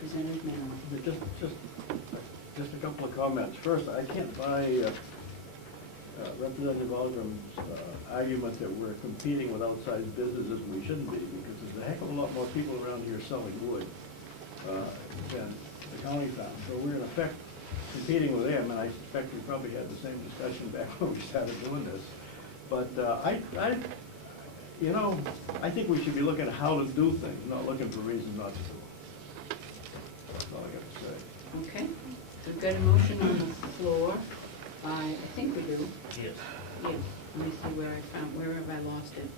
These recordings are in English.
Representative Manley. Just a couple of comments. First, I can't buy Representative Aldrin's argument that we're competing with outside businesses. We shouldn't be, because there's a heck of a lot more people around here selling wood than the county farm. So we're in effect competing with them, and I suspect we probably had the same discussion back when we started doing this. But I think we should be looking at how to do things, not looking for reasons not to do them. That's all I got to say. Okay. We've got a motion on the floor. I think we do. Yes. Yes. Let me see where have I lost it?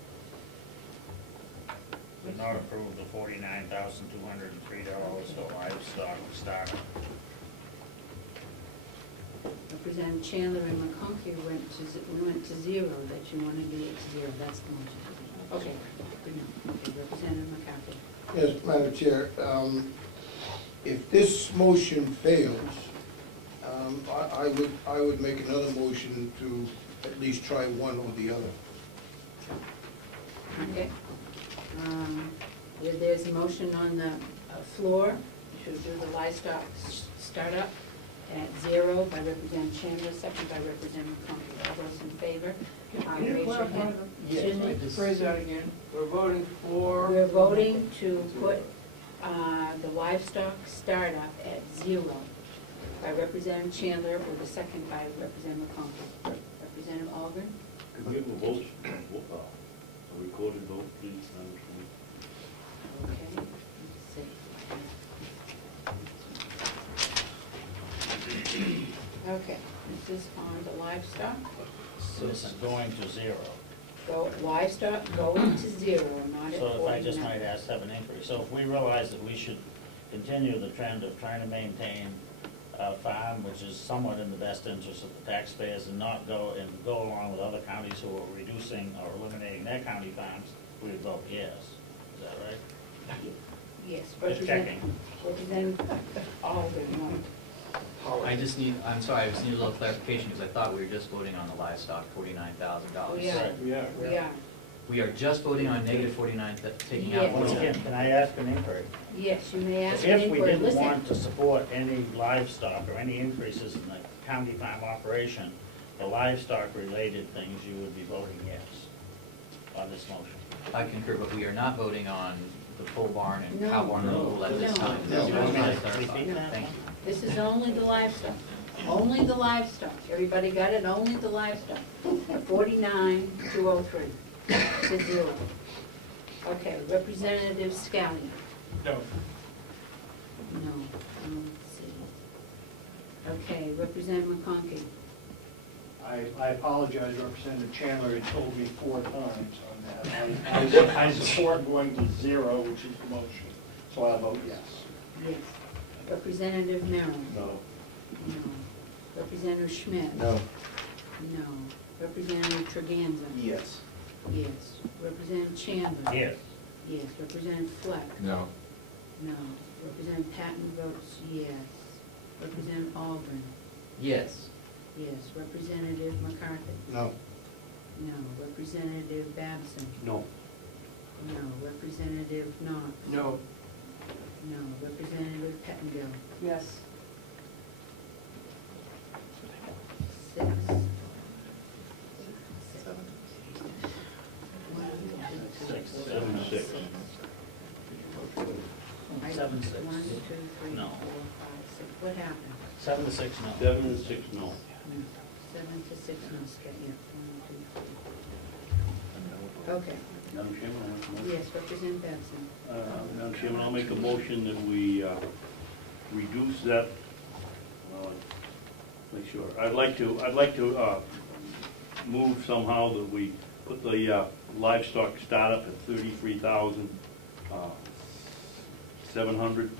Did not approve the $49,203 for livestock startup. Representative Chandler and McConkey went to zero, that you want to do it to zero. That's the motion. Okay. Good enough. Okay. Representative McCarthy. Yes, Madam Chair. If this motion fails, I would make another motion to at least try one or the other. Okay. There's a motion on the floor to do the livestock startup at zero by Representative Chandler, second by Representative McConkey. All those in favor? Can you clarify? Excuse me? Phrase that again. We're voting for. We're voting to put the livestock startup at zero by Representative Chandler with a second by Representative McConkey. Representative Aldrin? Could we have a vote, a recorded vote, please? Okay. Let's see. Okay, this is on the livestock. So this is going to zero. Livestock going to zero, not at 49. So if I just might ask, have an inquiry. So if we realize that we should continue the trend of trying to maintain a farm which is somewhat in the best interest of the taxpayers and not go along with other counties who are reducing or eliminating their county farms, we would vote yes. Is that right? Yes. Just checking. Representative Aldrin. I'm sorry, I just need a little clarification because I thought we were just voting on the livestock, $49,000. We are. We are. We are just voting on negative 49, taking out Yes. one. Can I ask an inquiry? Yes, you may ask an If we inquiry. didn't Listen. want to support any livestock or any increases in the county farm operation, the livestock-related things, you would be voting yes on this motion. I concur, but we are not voting on the pole barn and No. cow barn removal at this No. time. No. That's what I'm trying to We clarify. see that? Thank you. This is only the livestock. Only the livestock. Everybody got it? Only the livestock. 49,203 to zero. Okay, Representative Scalli. No. No. Let's see. Okay, Representative McConkey. I apologize, Representative Chandler had told me 4 times on that. I support going to zero, which is the motion, so I'll vote yes. Yes. Representative Merrill. No. No. Representative Schmidt. No. No. Representative Treganza. Yes. Yes. Representative Chandler. Yes. Yes. Representative Fleck. No. No. Representative Patton votes yes. Representative Aldrin. Yes. Yes. Representative McCarthy. No. No. Representative Babson. No. No. Representative Knox. No. No. Representative Pettengill. Yes. 6. 7-6. 7-6. 1, 2, 3, No. 4, 5, 6. What happened? 7 to 6, no. 7 and 6, no. No. 7 to 6, no. Skip, yeah. 1, 2, 3. Okay. Madam Chairman, I'll make a motion. Yes, Representative Babson. Madam Chairman, I'll make a motion that we reduce that, make sure, I'd like to move somehow that we put the livestock startup at 33,700.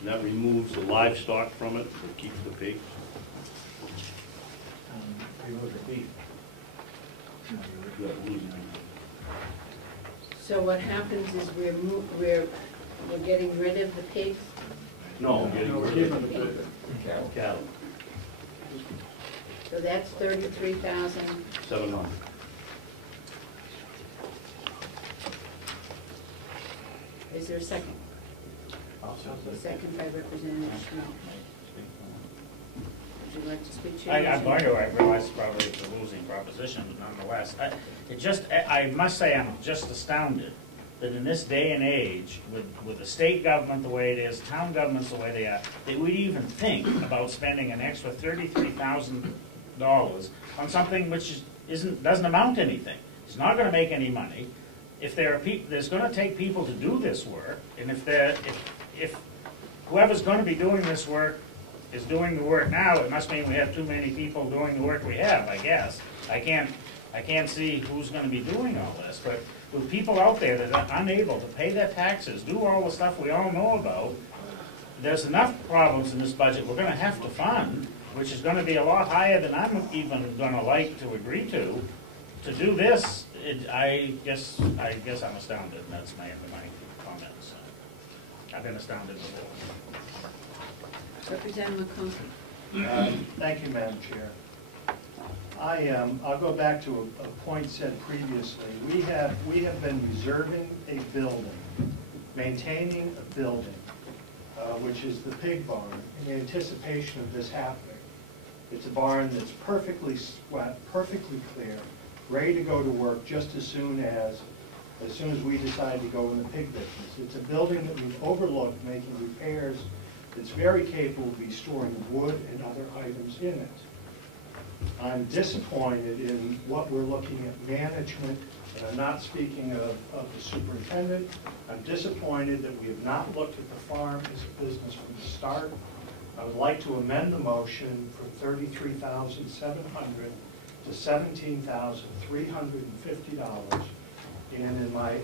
And that removes the livestock from it, but keeps the pigs. Remove the beef. So what happens is we're getting rid of the pigs? No, getting rid of the cattle. So that's 33,000. 700. Is there a second? I'll Second by Representative Schmidt. Would you like to speak, Chair? I'm going to, I realize probably it's a losing proposition, but nonetheless, I must say, I'm just astounded that in this day and age, with the state government the way it is, town governments the way they are, that we'd even think about spending an extra $33,000 on something which doesn't amount to anything. It's not gonna make any money. If there are people, there's gonna take people to do this work, and if whoever's gonna be doing this work is doing the work now, it must mean we have too many people doing the work we have, I guess. I can't see who's gonna be doing all this, but with people out there that are unable to pay their taxes, do all the stuff we all know about, there's enough problems in this budget we're gonna have to fund, which is gonna be a lot higher than I'm even gonna like to agree to do this. I guess I'm astounded, and that's my comments. I've been astounded before. Representative McConkey. Thank you, Madam Chair. I'll go back to a point said previously. We have been reserving a building, maintaining a building, which is the pig barn, in anticipation of this happening. It's a barn that's perfectly swept, perfectly clear, ready to go to work just as soon as we decide to go in the pig business. It's a building that we've overlooked making repairs. It's very capable of be storing wood and other items in it. I'm disappointed in what we're looking at management, and I'm not speaking of the superintendent. I'm disappointed that we have not looked at the farm as a business from the start. I would like to amend the motion from $33,700 to $17,350. And my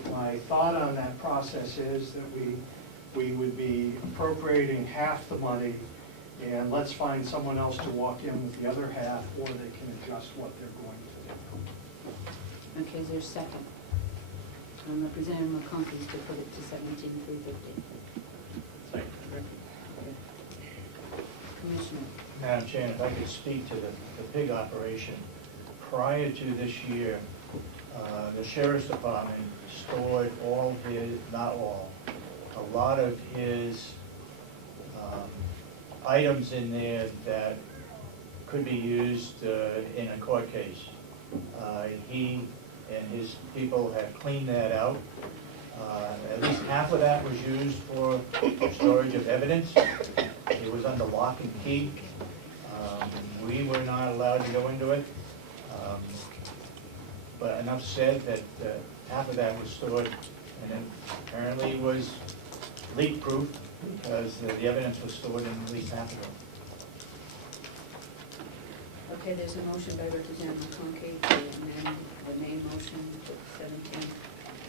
thought on that process is that we would be appropriating half the money, and let's find someone else to walk in with the other half, or they can adjust what they're going to do. Okay, is there a second? Representative McConkey to put it to $17,350. Commissioner. Madam Chair, if I could speak to the pig operation. Prior to this year, the Sheriff's Department stored all his, not all, a lot of his items in there that could be used in a court case. He and his people have cleaned that out. At least half of that was used for storage of evidence. It was under lock and key. We were not allowed to go into it. But enough said that half of that was stored, and then apparently was leak-proof because the evidence was stored in at least half of it. Okay, there's a motion by Representative McConkey to amend the main motion to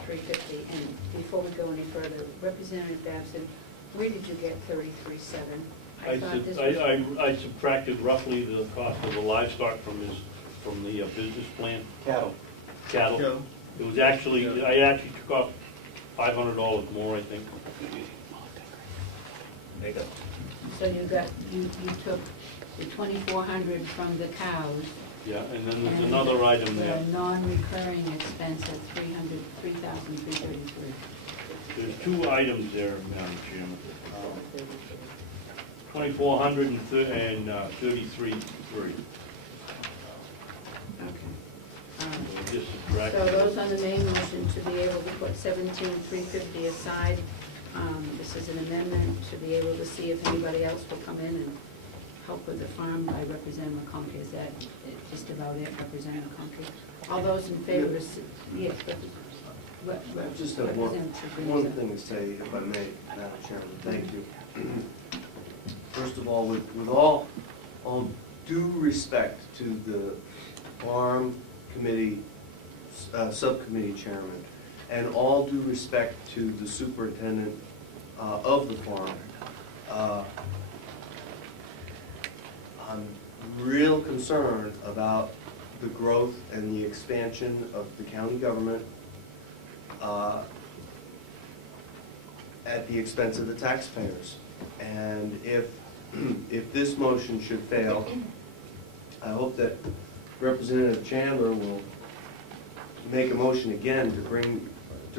$17,350. And before we go any further, Representative Babson, where did you get $33,700? I subtracted roughly the cost of the livestock from the business plan. Cattle. It was actually, I actually took off $500 more, I think. So you took the $2,400 from the cows. Yeah, and then there's another item there. The non-recurring expense of $3,333. There's two items there, Madam Chairman. 2,400 and 33,300. Okay. Just subtract. So those on the main motion to be able to put $17,350 aside. This is an amendment to be able to see if anybody else will come in and help with the farm by Representative McConkey. Is that just about it, Representative McConkey? All those in favor, yes. I just have one thing to say, if I may, Madam Chairman. Thank you. First of all, with all due respect to the farm committee subcommittee chairman, and all due respect to the superintendent of the farm, I'm real concerned about the growth and the expansion of the county government at the expense of the taxpayers. And if this motion should fail, I hope that Representative Chandler will make a motion again to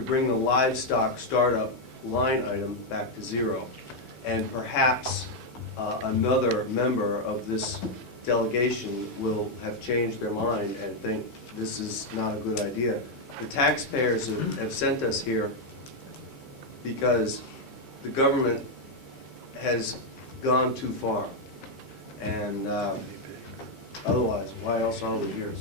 bring the livestock startup line item back to zero. and perhaps another member of this delegation will have changed their mind and think this is not a good idea. The taxpayers have sent us here because the government has gone too far. And otherwise, why else are we here?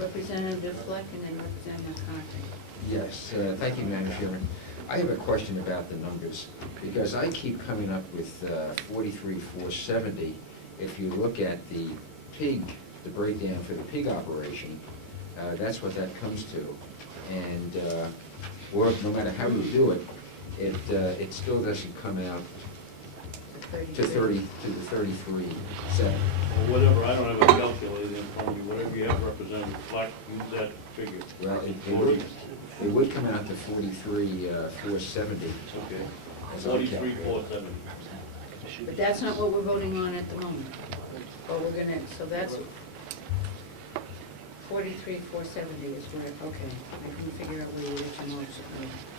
Representative Fleck and then Representative McCarthy. Yes, thank you, Madam Chairman. I have a question about the numbers, because I keep coming up with 43,470. If you look at the pig, the breakdown for the pig operation, that's what that comes to. And no matter how you do it, it still doesn't come out to the 33,700. Or whatever, I don't have a calculator in front of me, whatever you have, Representative Flack, use that figure. Well, it would come out to 43,470. Okay, As I calculate. 43,470. But that's not what we're voting on at the moment. But we're gonna, so that's 43,470 is where, okay, I can figure out where you get your motion.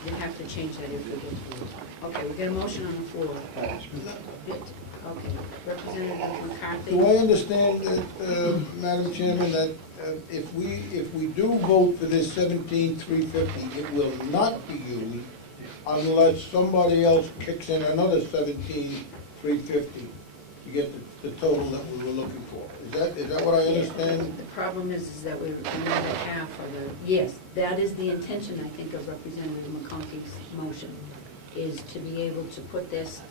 You have to change that if we get through. Okay, we got a motion on the floor. Okay, Representative McCarthy. Do I understand, Madam Chairman, that if we do vote for this 17,350, it will not be used unless somebody else kicks in another 17,350 to get the total that we were looking for? Is that what I understand? The problem is that we're another half of the, yes, that is the intention, I think, of Representative McConkey's motion, is to be able to put this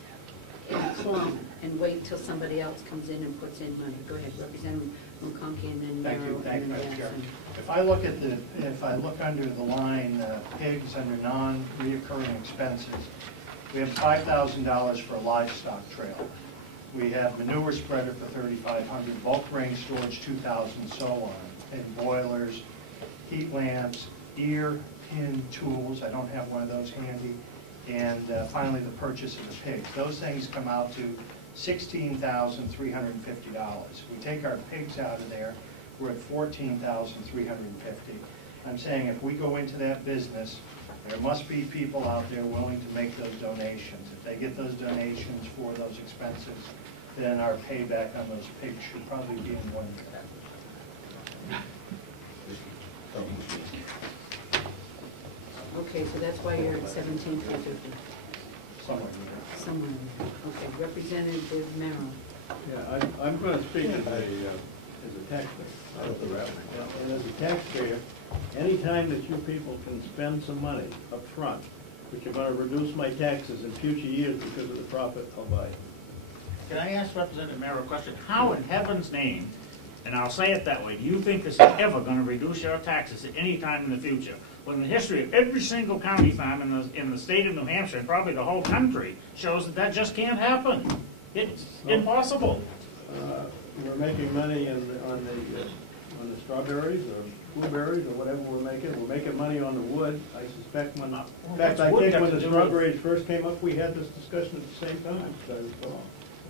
in a column and wait till somebody else comes in and puts in money. Go ahead, Representative McConkey, and then Thank you, Merrill, thank and you, then Madam Chair. Jackson. If I look under the line pigs under non-reoccurring expenses, we have $5,000 for a livestock trail. We have manure spreader for $3,500, bulk grain storage $2,000, so on, and boilers, heat lamps, ear pin tools. I don't have one of those handy. And finally, the purchase of the pigs. Those things come out to $16,350. If we take our pigs out of there, we're at $14,350. I'm saying if we go into that business, there must be people out there willing to make those donations. If they get those donations for those expenses, then our payback on those pigs should probably be in 1 year. Okay, so that's why you're at 17,350. Somewhere. Somewhere. Okay, Representative Merrill. Yeah, I'm going to speak as a taxpayer. And as a taxpayer, anytime that you people can spend some money up front, which are going to reduce my taxes in future years because of the profit, I'll buy it. Can I ask Representative Merrill a question? How in heaven's name, and I'll say it that way, do you think this is ever going to reduce your taxes at any time in the future? When the history of every single county farm in the state of New Hampshire, and probably the whole country, shows that that just can't happen. It's impossible. We're making money on the strawberries or blueberries or whatever we're making. We're making money on the wood. I suspect when, in fact, I think when the strawberries first came up, we had this discussion at the same time. So,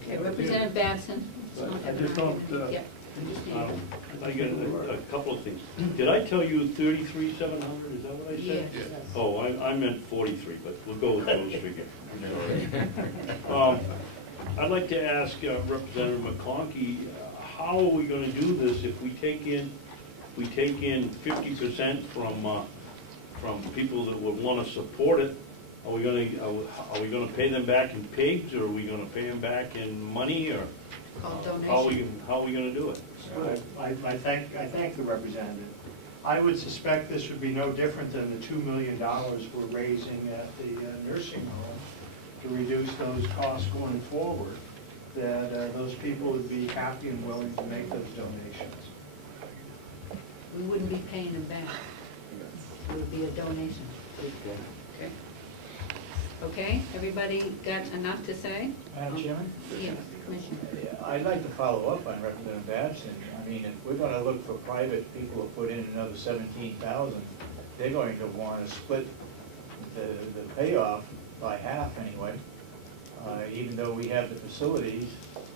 Okay, Representative Batson. I just don't. Yeah. I get a couple of things. Did I tell you 33,700? Is that what I said? Yes. Oh, I meant 43, but we'll go with those figures. I'd like to ask Representative McConkey, how are we going to do this if we take in 50% from people that would want to support it? Are we going to pay them back in pigs, or are we going to pay them back in money, or how are we going to do it? I thank the representative. I would suspect this would be no different than the $2 million we're raising at the nursing home to reduce those costs going forward, that those people would be happy and willing to make those donations. We wouldn't be paying them back. It would be a donation. Okay. Okay, everybody got enough to say? Madam Chairman? Yes, Commissioner. Yeah, I'd like to follow up on Representative Batson. I mean, if we're gonna look for private people to put in another 17,000, they're going to want to split the payoff by half anyway, even though we have the facilities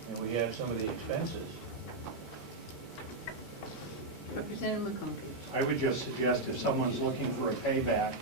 and we have some of the expenses. Representative McConkey. I would just suggest if someone's looking for a payback,